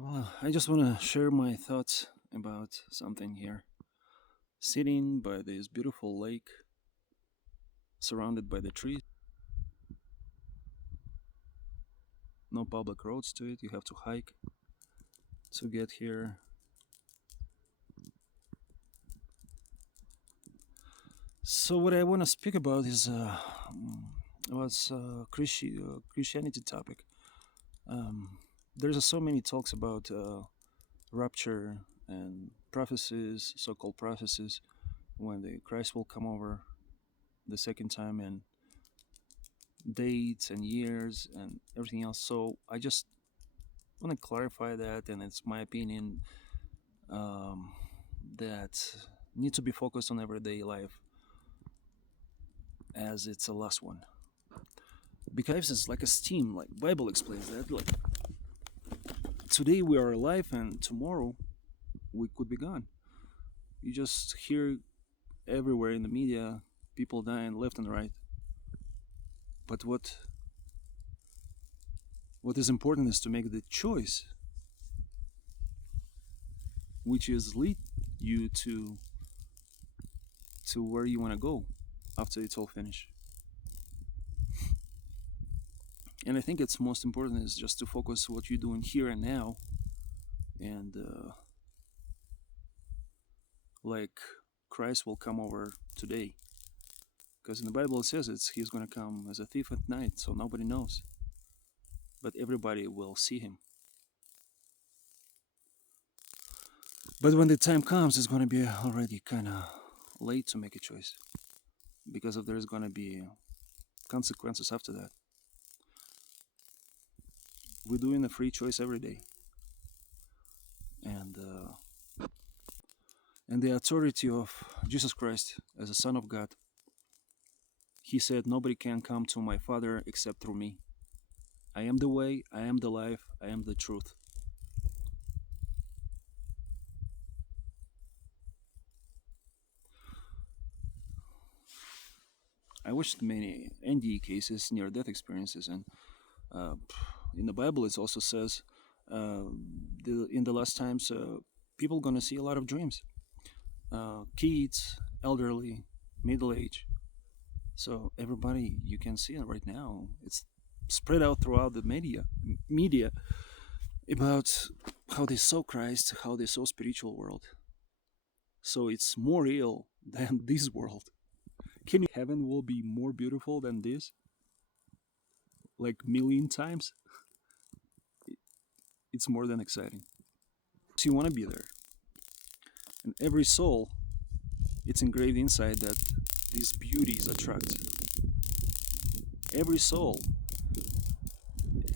Well, I just want to share my thoughts about something here. Sitting by this beautiful lake, surrounded by the trees, no public roads to it, you have to hike to get here. So, what I want to speak about is was Christianity topic. Um, there's so many talks about rapture and prophecies, so-called prophecies, when the Christ will come over the second time, and dates and years and everything else. So I just want to clarify that, and it's my opinion um, that need to be focused on everyday life as it's a last one. Because it's like a steam, like Bible explains that. Like today we are alive, and tomorrow we could be gone. You just hear everywhere in the media people dying left and right. But what is important is to make the choice, which is lead you to where you want to go after it's all finished. And I think it's most important is just to focus what you're doing here and now, and like Christ will come over today, because in the Bible it says he's going to come as a thief at night, so nobody knows, but everybody will see him. But when the time comes, it's going to be already kind of late to make a choice, because of there's going to be consequences after that. We're doing a free choice every day, and the authority of Jesus Christ as a Son of God. He said, "Nobody can come to my Father except through me. I am the way, I am the life, I am the truth." I watched many NDE cases, near death experiences, and uh, in the Bible it also says uh, in the last times people gonna see a lot of dreams. Kids, elderly, middle age. So everybody you can see it right now. It's spread out throughout the media about how they saw Christ, how they saw spiritual world. So it's more real than this world. Can you heaven will be more beautiful than this? Like million times? It's more than exciting. So you want to be there. And every soul, it's engraved inside that these beauties attract. Every soul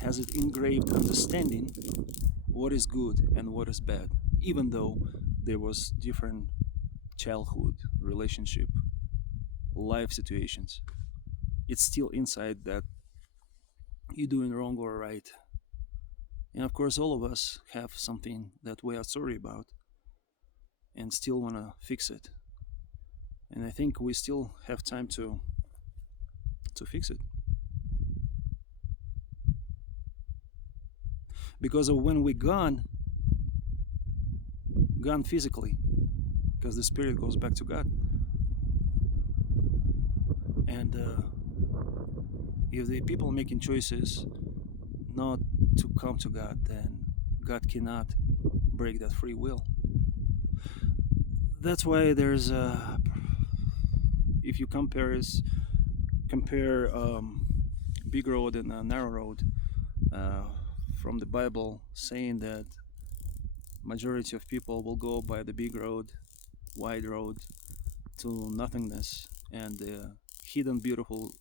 has it engraved understanding what is good and what is bad, even though there was different childhood, relationship, life situations. It's still inside that you're doing wrong or right. And of course, all of us have something that we are sorry about and still want to fix it. And I think we still have time to fix it. Because of when we gone physically, because the spirit goes back to God. And if the people making choices not to come to God, then God cannot break that free will. That's why there's if you compare big road and a narrow road uh, from the Bible, saying that majority of people will go by the big road, wide road to nothingness, and the hidden beautiful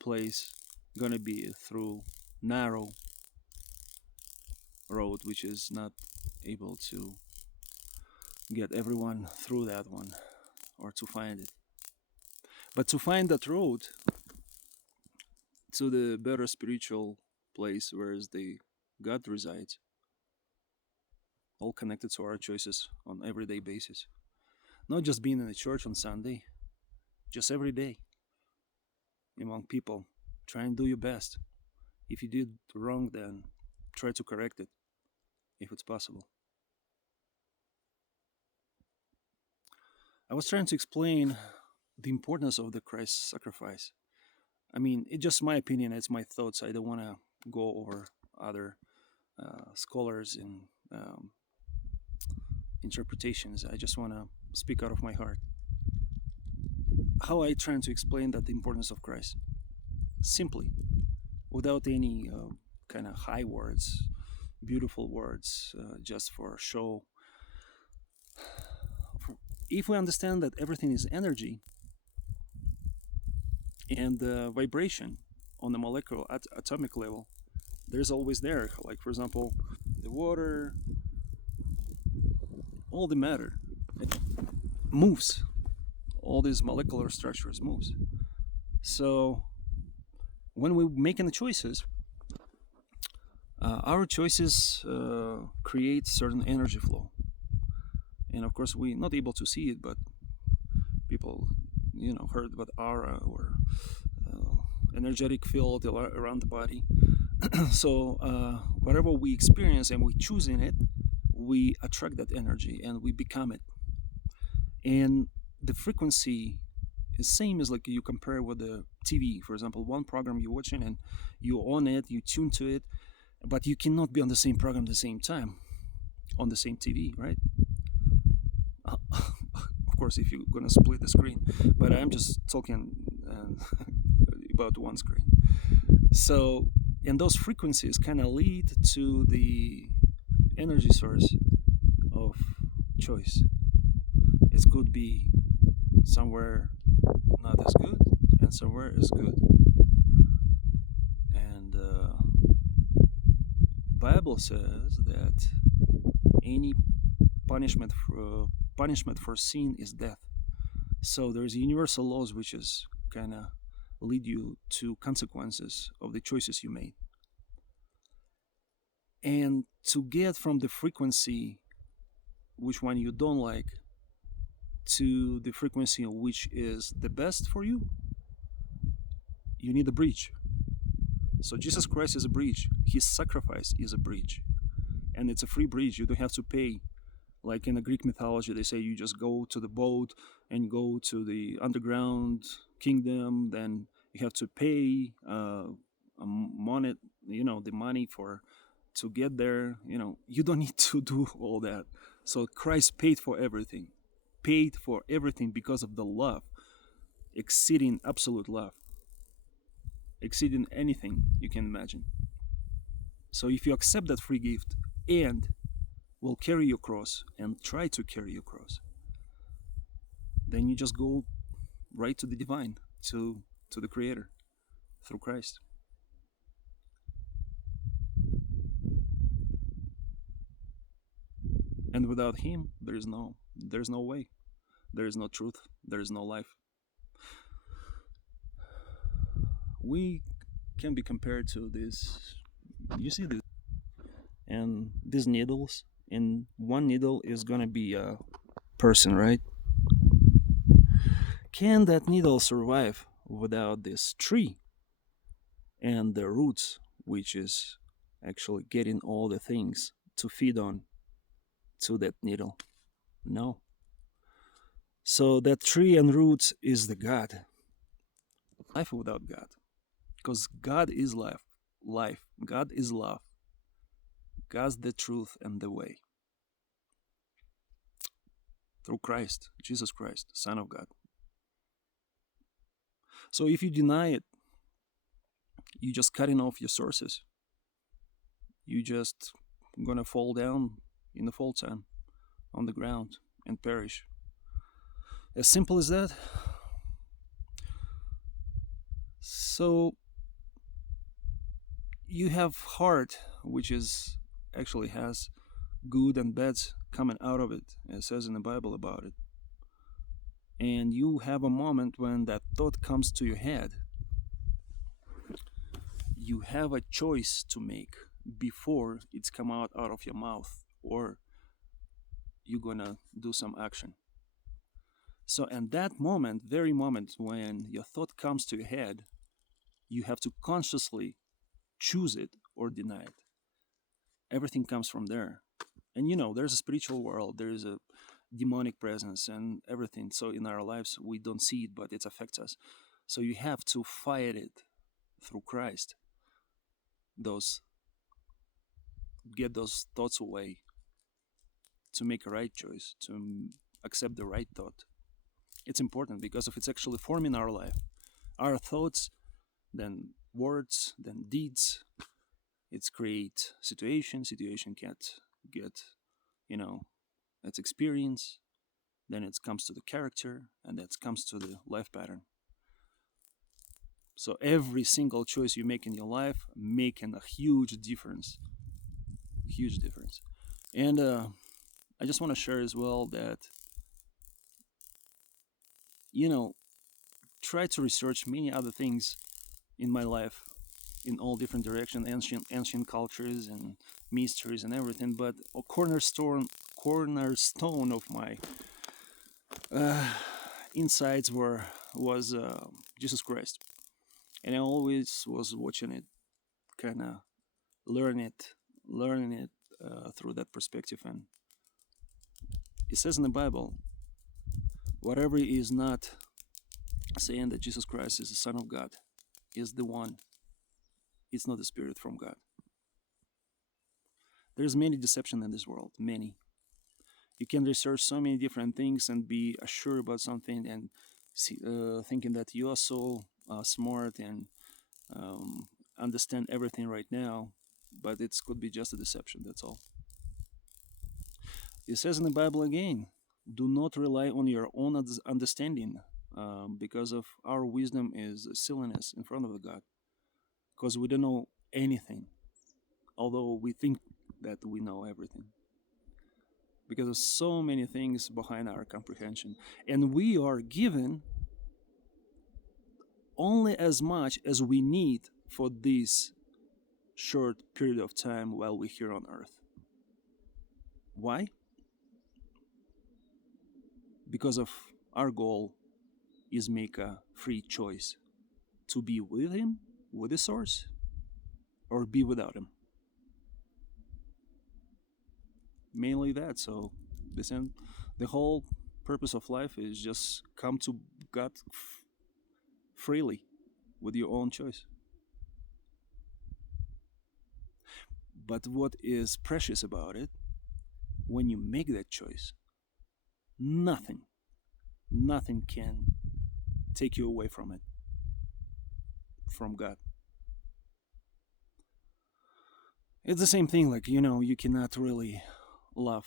place gonna be through narrow road, which is not able to get everyone through that one or to find it. But to find that road to the better spiritual place where is the God resides, all connected to our choices on everyday basis. Not just being in the church on Sunday, just every day among people. Try and do your best. If you did wrong, then try to correct it. if it's possible. I was trying to explain the importance of the Christ sacrifice. I mean, it's just my opinion, it's my thoughts. I don't want to go over other scholars and interpretations. I just want to speak out of my heart. How I try to explain that the importance of Christ? Simply, without any kind of high words, beautiful words, just for show. If we understand that everything is energy and vibration on the molecular atomic level, there's always there. Like, for example, the water, all the matter, it moves. All these molecular structures moves. So when we're making the choices, our choices create certain energy flow. And of course, we're not able to see it, but people, heard about aura or energetic field around the body. So whatever we experience and we choose in it, we attract that energy and we become it. And the frequency is same as like you compare with the TV. For example, one program you're watching and you on it, you tune to it, but you cannot be on the same program at the same time on the same TV, right? Of course, if you're gonna split the screen, but I'm just talking about one screen. So, and those frequencies kind of lead to the energy source of choice. It could be somewhere not as good and somewhere as good. And Bible says that any punishment for sin is death. So there's universal laws which is kind of lead you to consequences of the choices you made. And to get from the frequency which one you don't like to the frequency which is the best for you, you need a bridge. So Jesus Christ is a bridge. His sacrifice is a bridge. And it's a free bridge. You don't have to pay. Like in the Greek mythology, they say you just go to the boat and go to the underground kingdom. Then you have to pay money, the money to get there. You don't need to do all that. So Christ paid for everything because of the love, exceeding absolute love, exceeding anything you can imagine. So if you accept that free gift and will carry your cross and try to carry your cross, then you just go right to the divine, to the Creator through Christ. And without Him, there's no way, there is no truth, there is no life. We can be compared to this. You see this, and these needles. And one needle is gonna be a person, right? Can that needle survive without this tree and the roots, which is actually getting all the things to feed on to that needle? No. So that tree and roots is the God. Life without God, because God is life. God is love. God's the truth and the way. Through Christ, Jesus Christ, Son of God. So if you deny it, you're just cutting off your sources. You just gonna fall down in the fall time on the ground and perish. As simple as that. So you have heart, which is actually has good and bad coming out of it. It says in the Bible about it. And you have a moment when that thought comes to your head. You have a choice to make before it's come out of your mouth, or you're gonna do some action. So in that moment, very moment when your thought comes to your head, you have to consciously choose it or deny it. Everything comes from there. And there's a spiritual world, there is a demonic presence and everything. So in our lives, we don't see it, but it affects us. So you have to fight it through Christ. Those Get those thoughts away to make a right choice, to accept the right thought. It's important because if it's actually forming our life, our thoughts, then words, then deeds, it's create situation can't get, you know, it's experience, then it comes to the character, and that comes to the life pattern. So every single choice you make in your life making a huge difference. And I just want to share as well that, you know, try to research many other things in my life in all different directions, ancient cultures and mysteries and everything. But a cornerstone of my uh, insights was Jesus Christ, and I always was watching it, kind of learn it, learning it through that perspective. And it says in the Bible, whatever is not saying that Jesus Christ is the Son of God is the one. It's not the Spirit from God. There's many deception in this world, many. You can research so many different things and be assured about something and thinking that you are so smart and um, understand everything right now, but it could be just a deception. That's all. It says in the Bible again, do not rely on your own understanding, because of our wisdom is silliness in front of the God, because we don't know anything, although we think that we know everything, because of so many things behind our comprehension. And we are given only as much as we need for this short period of time while we're here on earth. Why? Because of our goal is make a free choice to be with him, with the source, or be without him. Mainly that. So the whole purpose of life is just come to God freely with your own choice. But what is precious about it, when you make that choice, nothing, nothing can take you away from it, from God. It's the same thing, like, you cannot really love,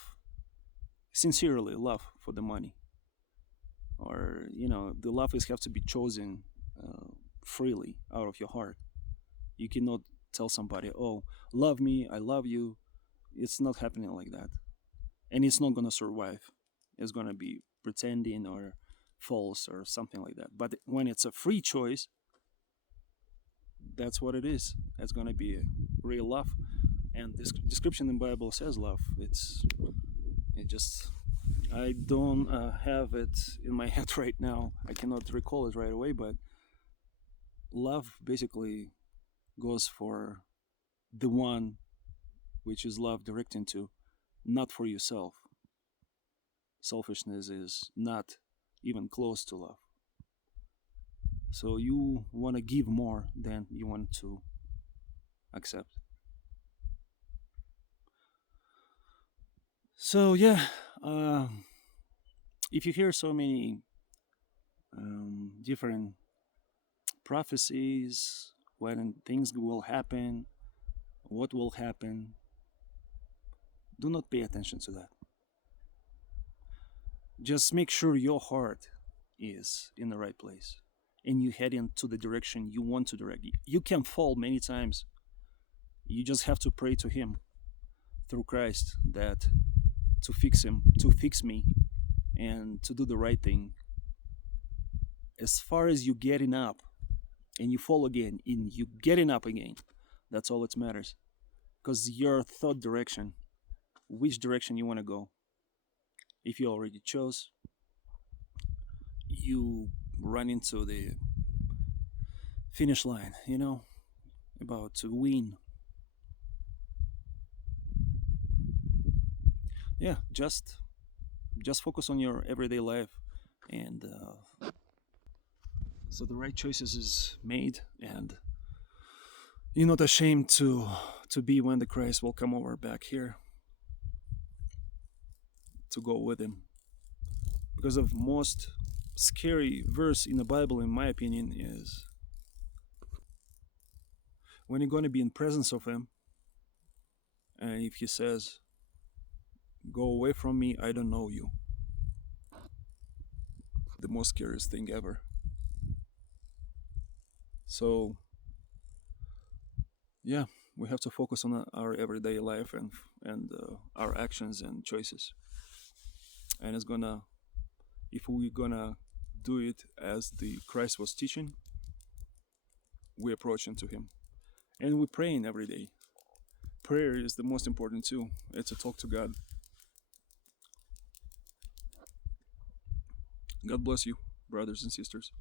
sincerely love for the money. Or, the love is have to be chosen uh, freely out of your heart. You cannot tell somebody, oh, love me, I love you. It's not happening like that. And it's not going to survive. It's going to be pretending or false or something like that. But when it's a free choice, that's what it is. It's going to be a real love. And this description in the Bible says love. It just, I don't have it in my head right now. I cannot recall it right away, but love basically goes for the one which is love directing to, not for yourself. Selfishness is not even close to love. So you want to give more than you want to accept. So yeah, uh, if you hear so many different prophecies, when things will happen, what will happen, do not pay attention to that. Just make sure your heart is in the right place and you head into the direction you want to direct. You can fall many times. You just have to pray to him through Christ that to fix me and to do the right thing. As far as you getting up and you fall again and you getting up again, that's all that matters. Because your thought direction, which direction you want to go, if you already chose, you run into the finish line, about to win. Yeah, just focus on your everyday life, and so the right choices is made, and you're not ashamed to be when the Christ will come over back here to go with him. Because of most scary verse in the Bible, in my opinion, is when you're going to be in presence of him, and if he says, "Go away from me, I don't know you," the most scariest thing ever. So yeah, we have to focus on our everyday life and our actions and choices, and it's gonna, if we're gonna do it as the Christ was teaching, we approach into him, and we're praying every day. Prayer is the most important too. It's to talk to God. God bless you, brothers and sisters.